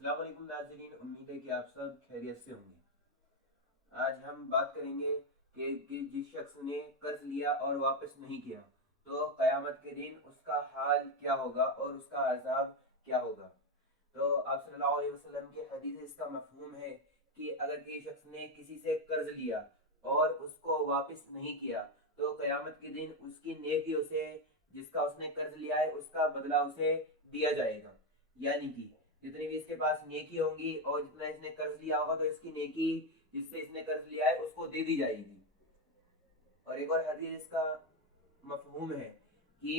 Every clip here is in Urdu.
السلام علیکم ناظرین، امید ہے کہ آپ سب خیریت سے ہوں گے۔ آج ہم بات کریں گے کہ جس شخص نے قرض لیا اور واپس نہیں کیا تو قیامت کے دن اس کا حال کیا ہوگا اور اس کا عذاب کیا ہوگا۔ تو آپ صلی اللہ علیہ وسلم کی حدیث اس کا مفہوم ہے کہ اگر کسی شخص نے کسی سے قرض لیا اور اس کو واپس نہیں کیا تو قیامت کے دن اس کی نیکیوں سے جس کا اس نے قرض لیا ہے اس کا بدلہ اسے دیا جائے گا، یعنی کہ جتنی بھی اس کے پاس نیکی ہوں گی اور جتنا اس نے قرض لیا ہوگا تو اس کی نیکی جس سے اس نے قرض لیا ہے اس کو دے دی جائے گی۔ اور ایک اور حدیث اس کا مفہوم ہے کہ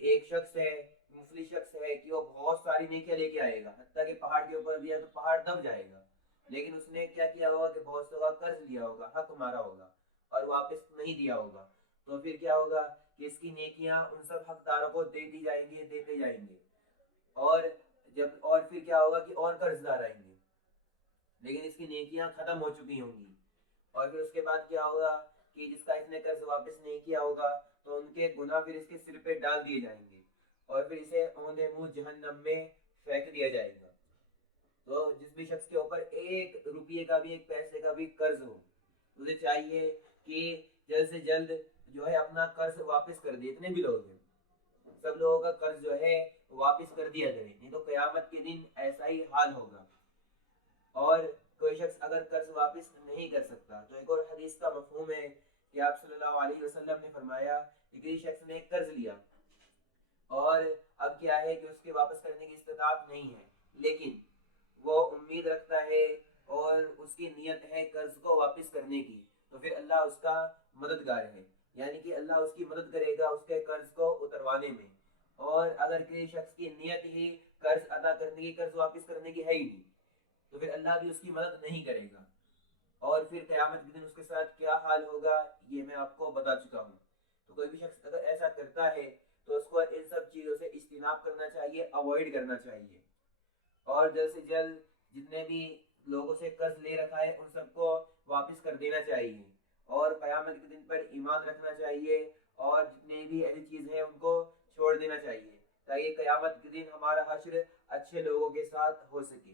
ایک شخص ہے، مفلس شخص ہے کہ وہ بہت ساری نیکیاں لے کے آئے گا، حتیٰ کہ پہاڑ کے اوپر دیا تو پہاڑ دب جائے گا، لیکن اس نے کیا کیا ہوگا کہ بہت سا قرض لیا ہوگا، حق مارا ہوگا اور واپس نہیں دیا ہوگا۔ تو پھر کیا ہوگا کہ اس کی نیکیاں ان سب حقداروں کو دے دی جائیں گے، دیتے جائیں گے، اور اور پھر کیا ہوگا کہ اور قرض دار آئیں گے لیکن اس کی نیکیاں ختم ہو چکی ہوں گی۔ اور پھر اس کے بعد کیا ہوگا کہ جس کا اس نے قرض واپس نہیں کیا ہوگا تو ان کے گناہ پھر اس کے سر پہ ڈال دیے جائیں گے اور پھر اسے اوندے منہ جہنم میں پھینک دیا جائے گا۔ تو جس بھی شخص کے اوپر ایک روپیے کا بھی، ایک پیسے کا بھی قرض ہو، اسے چاہیے کہ جلد سے جلد جو ہے اپنا قرض واپس کر دے۔ اتنے بھی لوگ ہیں، سب لوگوں کا قرض جو ہے واپس کر دیا جائے، نہیں تو قیامت کے دن ایسا ہی حال ہوگا۔ اور کوئی شخص اگر قرض واپس نہیں کر سکتا تو ایک اور حدیث کا مفہوم ہے کہ آپ صلی اللہ علیہ وسلم نے فرمایا کہ کسی شخص نے قرض لیا اور اب کیا ہے کہ اس کے واپس کرنے کی استطاعت نہیں ہے، لیکن وہ امید رکھتا ہے اور اس کی نیت ہے قرض کو واپس کرنے کی، تو پھر اللہ اس کا مددگار ہے، یعنی کہ اللہ اس کی مدد کرے گا اس کے قرض کو اتروانے میں۔ اور اگر کسی شخص کی نیت ہی قرض ادا کرنے کی، قرض واپس کرنے کی ہے ہی نہیں تو پھر اللہ بھی اس کی مدد نہیں کرے گا، اور پھر قیامت کے دن اس کے ساتھ کیا حال ہوگا یہ میں آپ کو بتا چکا ہوں۔ تو کوئی بھی شخص اگر ایسا کرتا ہے تو اس کو ان سب چیزوں سے اجتناب کرنا چاہیے، اوائڈ کرنا چاہیے، اور جلد سے جلد جتنے بھی لوگوں سے قرض لے رکھا ہے ان سب کو واپس کر دینا چاہیے، اور قیامت کے دن پر ایمان رکھنا چاہیے، اور جتنے بھی ایسی چیز ہیں ان کو چھوڑ دینا چاہیے تاکہ قیامت کے دن ہمارا حشر اچھے لوگوں کے ساتھ ہو سکے۔